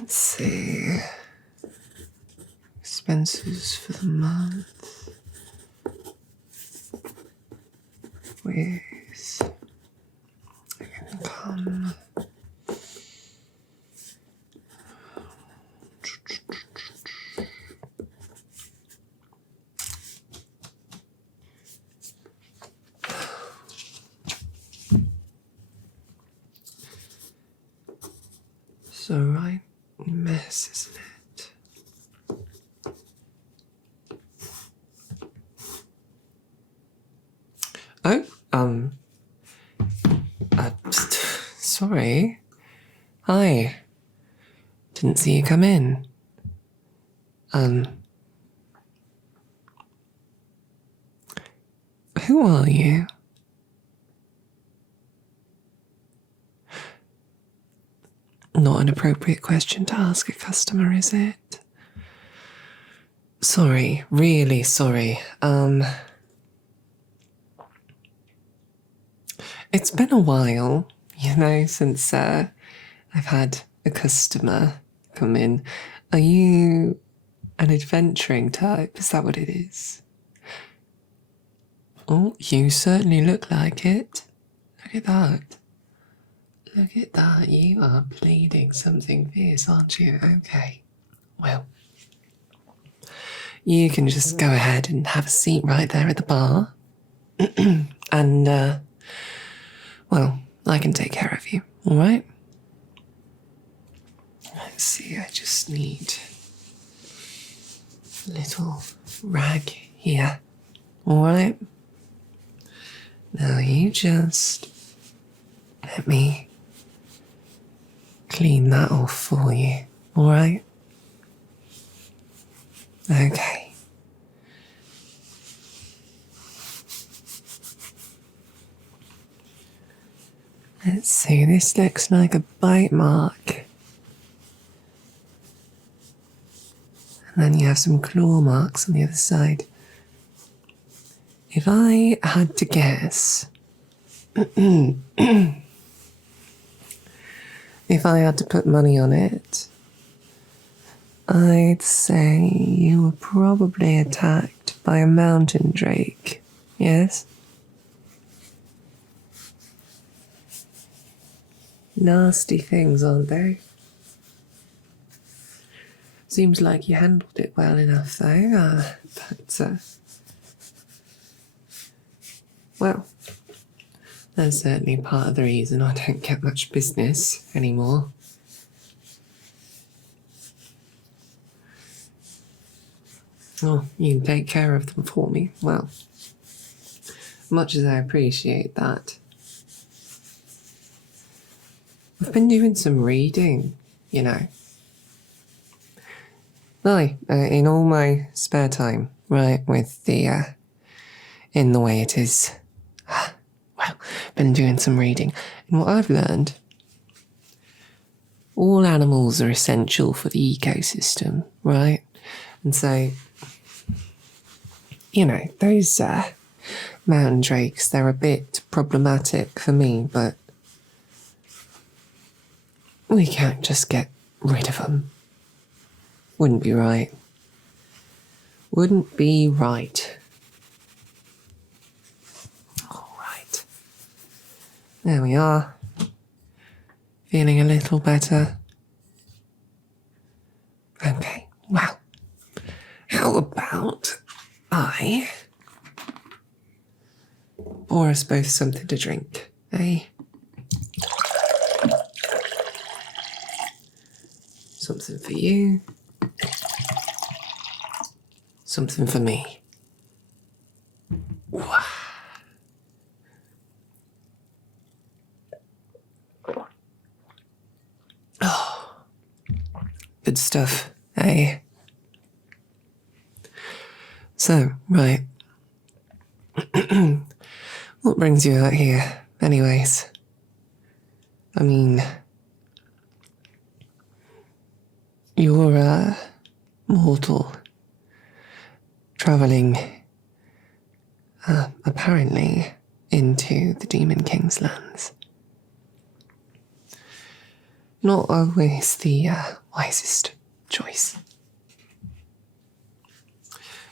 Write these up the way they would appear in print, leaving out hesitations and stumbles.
Let's see. Expenses for the month. With income. So right mess, isn't it? Oh, sorry. Hi. Didn't see you come in. Who are you? Not an appropriate question to ask a customer, is it? Sorry, really sorry. It's been a while, since I've had a customer come in. Are you an adventuring type? Is that what it is? Oh, you certainly look like it. Look at that. Look at that. You are pleading something fierce, aren't you? Okay. Well, you can just go ahead and have a seat right there at the bar. And, well, I can take care of you, all right? Let's see, I just need a little rag here, all right? Now you just let me clean that off for you, all right? Okay. Let's see, this looks like a bite mark. And then you have some claw marks on the other side. If I had to guess, if I had to put money on it, I'd say you were probably attacked by a mountain drake, yes? Nasty things, aren't they? Seems like you handled it well enough, though. Well, that's certainly part of the reason I don't get much business anymore. Oh, you can take care of them for me. Well, much as I appreciate that. I've been doing some reading, in all my spare time, right, with the, in the way it is. Well, been doing some reading. And what I've learned, all animals are essential for the ecosystem, right? And so, those mountain drakes, they're a bit problematic for me, but we can't just get rid of them. Wouldn't be right. Wouldn't be right. All right. There we are. Feeling a little better. Okay, well, how about I pour us both something to drink, eh? Something for you. Something for me. Oh, good stuff, eh? So, right. What brings you out here, anyways? I mean, you're mortal, travelling, apparently, into the Demon King's lands. not always the wisest choice.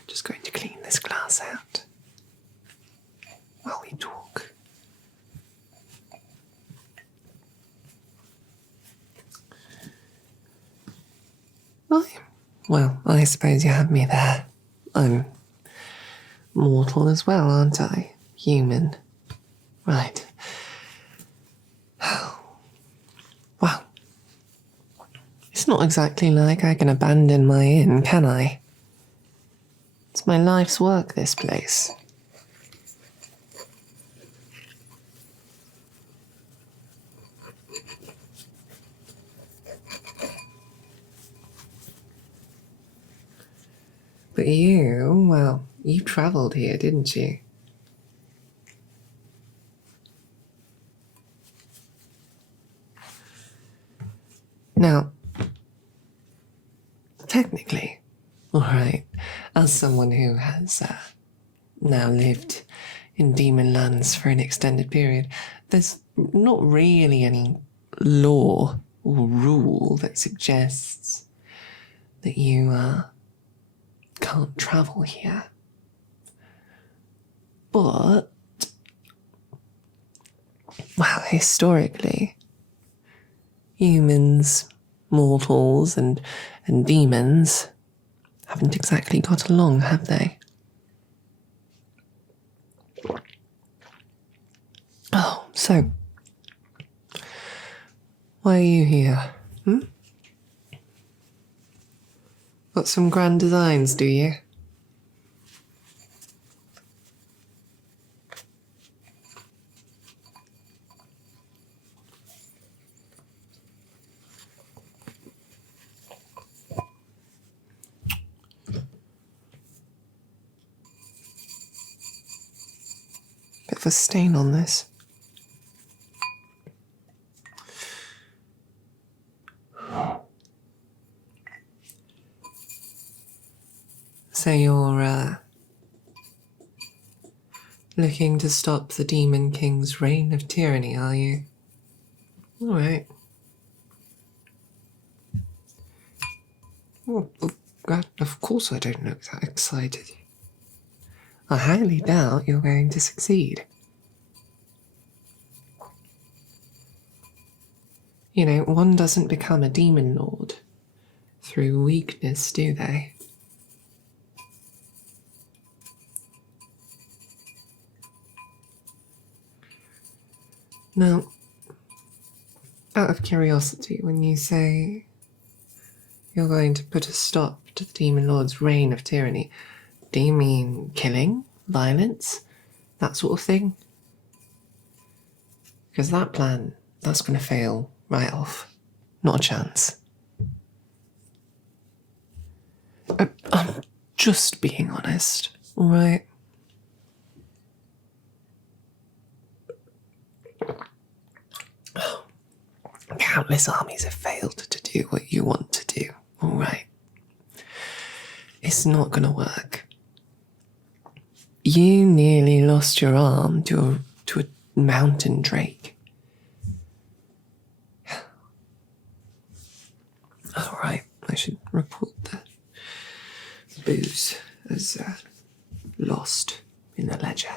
Just going to clean this glass out while we talk. Well, I suppose you have me there. I'm mortal as well, aren't I? Human. Right. Well, it's not exactly like I can abandon my inn, can I? It's my life's work, this place. But you, well, you travelled here, didn't you? Now, technically, alright, as someone who has now lived in demon lands for an extended period, there's not really any law or rule that suggests that you can't travel here. But, well, historically, humans, mortals, and demons haven't exactly got along, have they? Oh, so, why are you here? Got some grand designs, do you? Bit of a stain on this. So you're looking to stop the Demon King's reign of tyranny, are you? Alright. Well, of course I don't look that excited. I highly doubt you're going to succeed. You know, one doesn't become a demon lord through weakness, do they? Now, out of curiosity, when you say you're going to put a stop to the Demon Lord's reign of tyranny, do you mean killing, violence, that sort of thing? Because that plan, that's going to fail right off. Not a chance. I'm just being honest, alright? Countless armies have failed to do what you want to do, alright? It's not gonna work. You nearly lost your arm to a mountain drake. Alright, I should report the booze as lost in the ledger.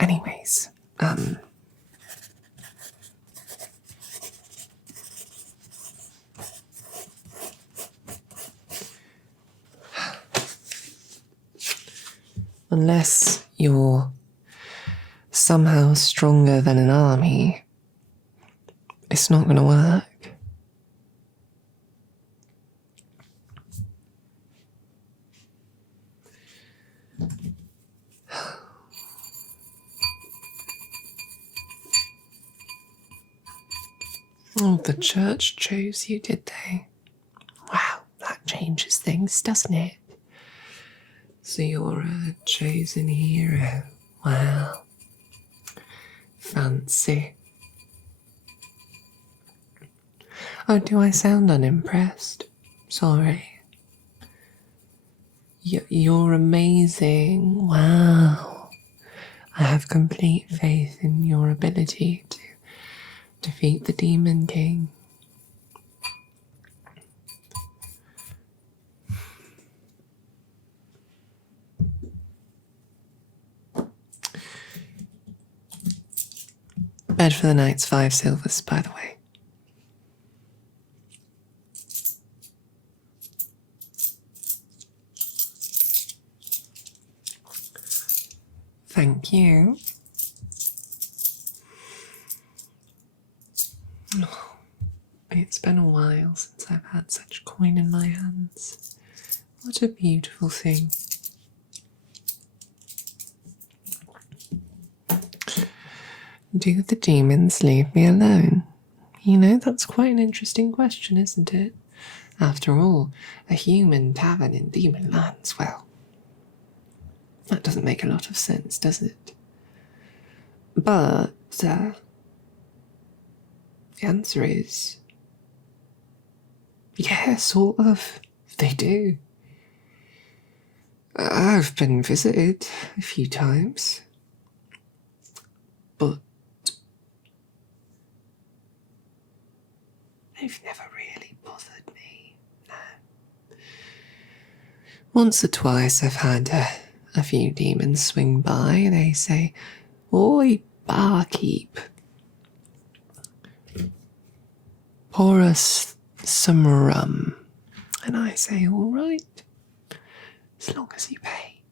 Anyways, unless you're somehow stronger than an army, it's not gonna work. Oh, the church chose you, did they? Wow, that changes things, doesn't it? So you're a chosen hero. Wow. Fancy. Oh, do I sound unimpressed? Sorry. You're amazing. Wow. I have complete faith in your ability to defeat the Demon King. Bed for the night's 5 silvers, by the way. Thank you. Oh, it's been a while since I've had such coin in my hands. What a beautiful thing. Do the demons leave me alone? You know, that's quite an interesting question, isn't it? After all, a human tavern in demon lands, well, that doesn't make a lot of sense, does it? But the answer is, yeah, sort of. They do. I've been visited a few times, but they've never really bothered me, no. Once or twice I've had a few demons swing by. They say, "Oi, barkeep, pour us some rum." And I say, "All right, as long as you pay."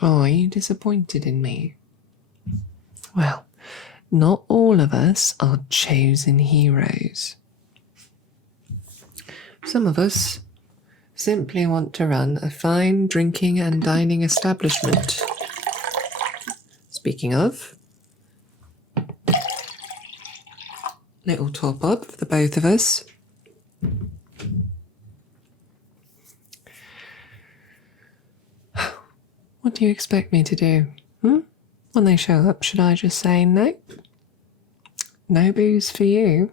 Oh, are you disappointed in me? Well, not all of us are chosen heroes. Some of us simply want to run a fine drinking and dining establishment. Speaking of, little top up for the both of us. What do you expect me to do? When they show up, should I just say nope? No booze for you.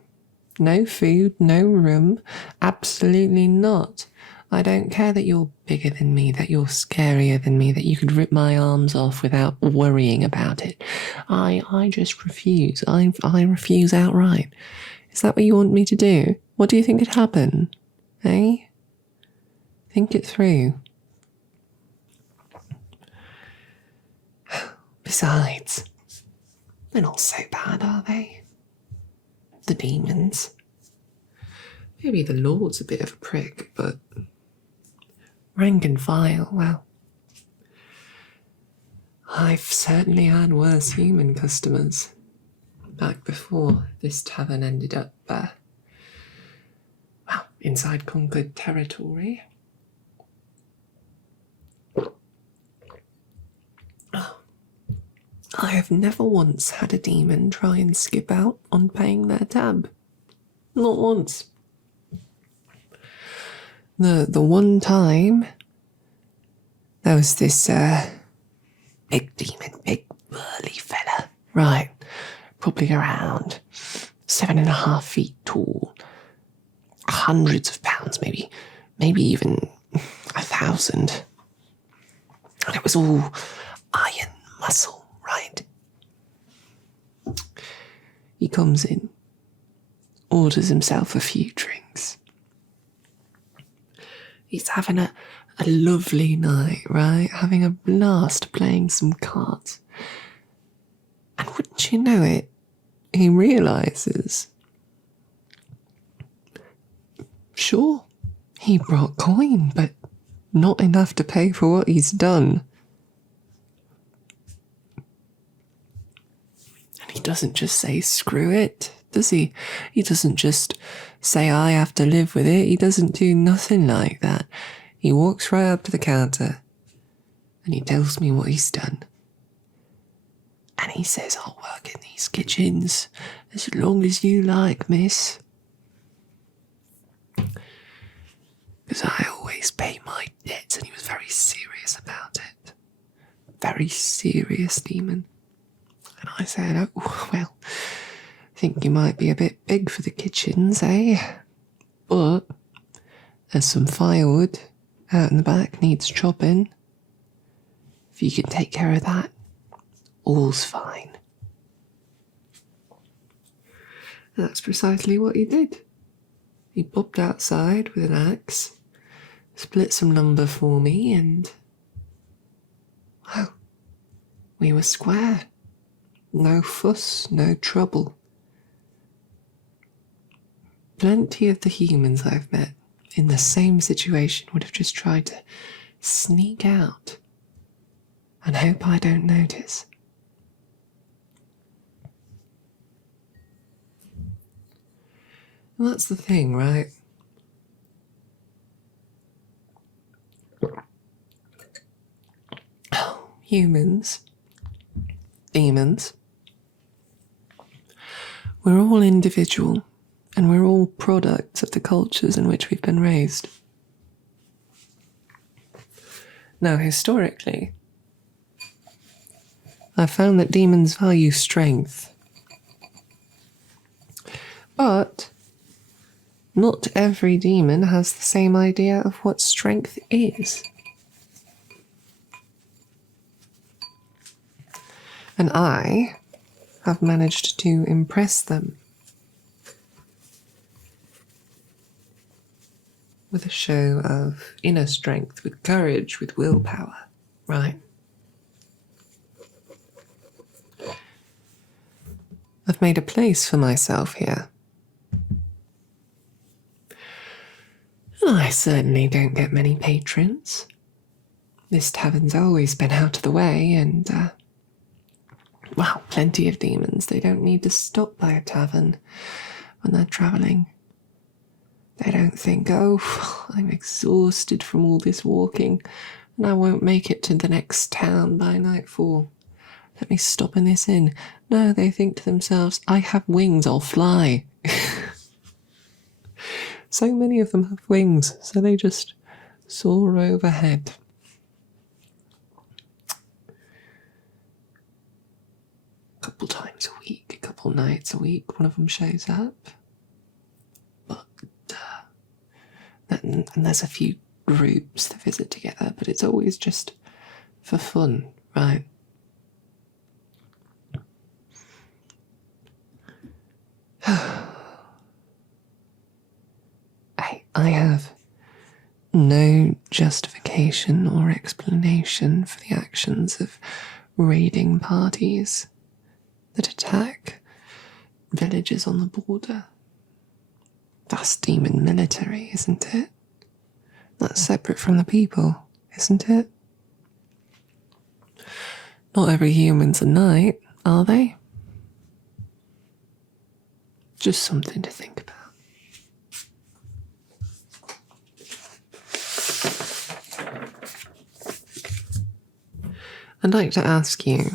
No food, no room. Absolutely not. I don't care that you're bigger than me, that you're scarier than me, that you could rip my arms off without worrying about it. I just refuse. I refuse outright. Is that what you want me to do? What do you think could happen? Eh? Think it through. Besides, they're not so bad, are they? The demons. Maybe the Lord's a bit of a prick, but rank and file, well, I've certainly had worse human customers back before this tavern ended up, inside conquered territory. I have never once had a demon try and skip out on paying their tab. Not once. The one time, there was this big demon, big burly fella, right, probably around 7.5 feet tall, hundreds of pounds, maybe even 1,000, and it was all iron muscle, right? He comes in, orders himself a few drinks. He's having a lovely night, right? Having a blast playing some cards. And wouldn't you know it, he realises, sure, he brought coin, but not enough to pay for what he's done. And he doesn't just say screw it, does he? He doesn't just say I have to live with it. He doesn't do nothing like that. He walks right up to the counter and he tells me what he's done. And he says, I'll work in these kitchens as long as you like, miss. because I always pay my debts, and he was very serious about it. Very serious demon. And I said, oh, well, I think you might be a bit big for the kitchens, eh? But there's some firewood out in the back, needs chopping. If you can take care of that, all's fine. And that's precisely what he did. He popped outside with an axe, split some lumber for me, and, well, we were square. No fuss, no trouble. Plenty of the humans I've met in the same situation would have just tried to sneak out and hope I don't notice. And that's the thing, right? Humans, demons, we're all individual, and we're all products of the cultures in which we've been raised. Now, historically, I've found that demons value strength. But not every demon has the same idea of what strength is. And I have managed to impress them with a show of inner strength, with courage, with willpower, right? I've made a place for myself here. And I certainly don't get many patrons. This tavern's always been out of the way, and, well, plenty of demons. They don't need to stop by a tavern when they're travelling. They don't think, oh, I'm exhausted from all this walking, and I won't make it to the next town by nightfall. Let me stop in this inn. No, they think to themselves, I have wings, I'll fly. So many of them have wings, so they just soar overhead. A couple times a week, a couple nights a week, one of them shows up. But, and there's a few groups that visit together, but it's always just for fun, right? I have no justification or explanation for the actions of raiding parties that attack villages on the border. That's demon military, isn't it? That's separate from the people, isn't it? Not every human's a knight, are they? Just something to think about. I'd like to ask you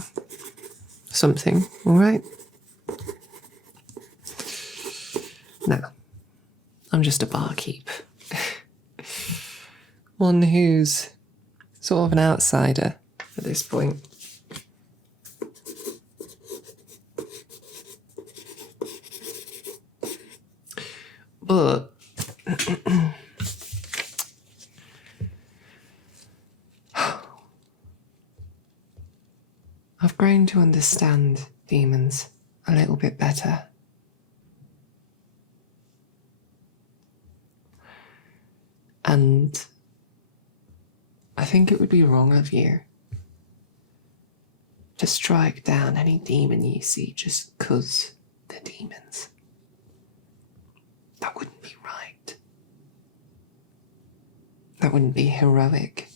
something, all right? Now, I'm just a barkeep. One who's sort of an outsider at this point. But I've grown to understand demons a little bit better. And I think it would be wrong of you to strike down any demon you see just 'cause they're demons. That wouldn't be right. That wouldn't be heroic.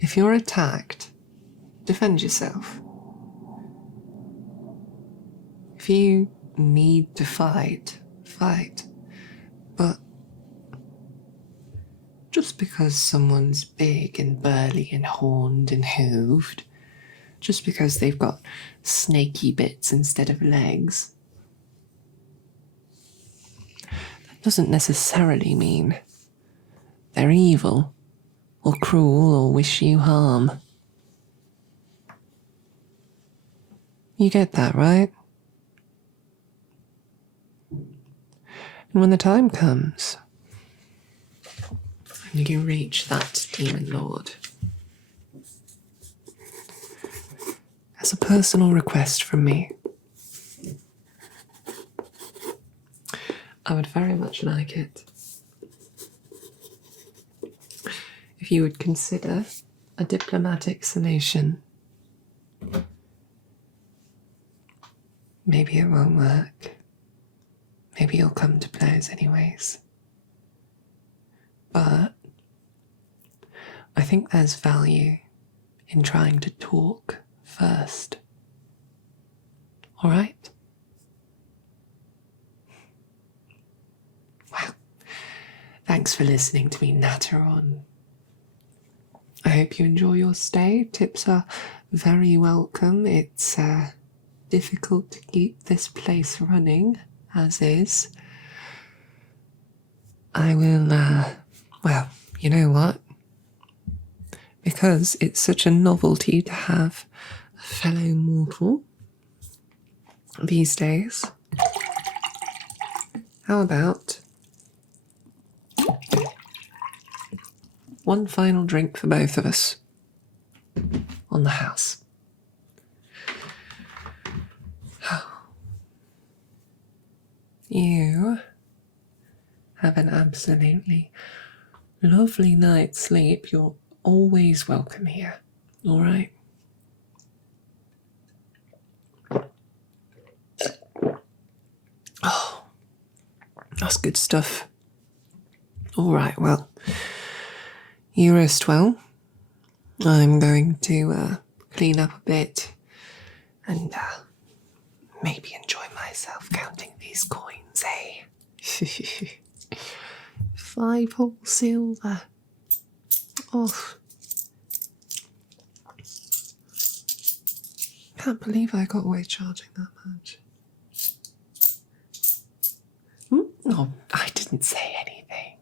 If you're attacked, defend yourself. If you need to fight, fight. But just because someone's big and burly and horned and hooved, just because they've got snaky bits instead of legs, that doesn't necessarily mean they're evil or cruel or wish you harm. You get that, right? And when the time comes, and you reach that demon lord, as a personal request from me, I would very much like it if you would consider a diplomatic solution. Maybe it won't work. Maybe you'll come to blows anyways. But I think there's value in trying to talk first. Alright? Well, thanks for listening to me natter on. I hope you enjoy your stay. Tips are very welcome. It's difficult to keep this place running as is. I will, well, you know what? Because it's such a novelty to have a fellow mortal these days, how about one final drink for both of us on the house? You have an absolutely lovely night's sleep. You're always welcome here, all right? Oh, that's good stuff. All right, well, you rest well. I'm going to clean up a bit and maybe enjoy myself counting these coins, eh? 5 whole silver. Oh, can't believe I got away charging that much. No, I didn't say anything.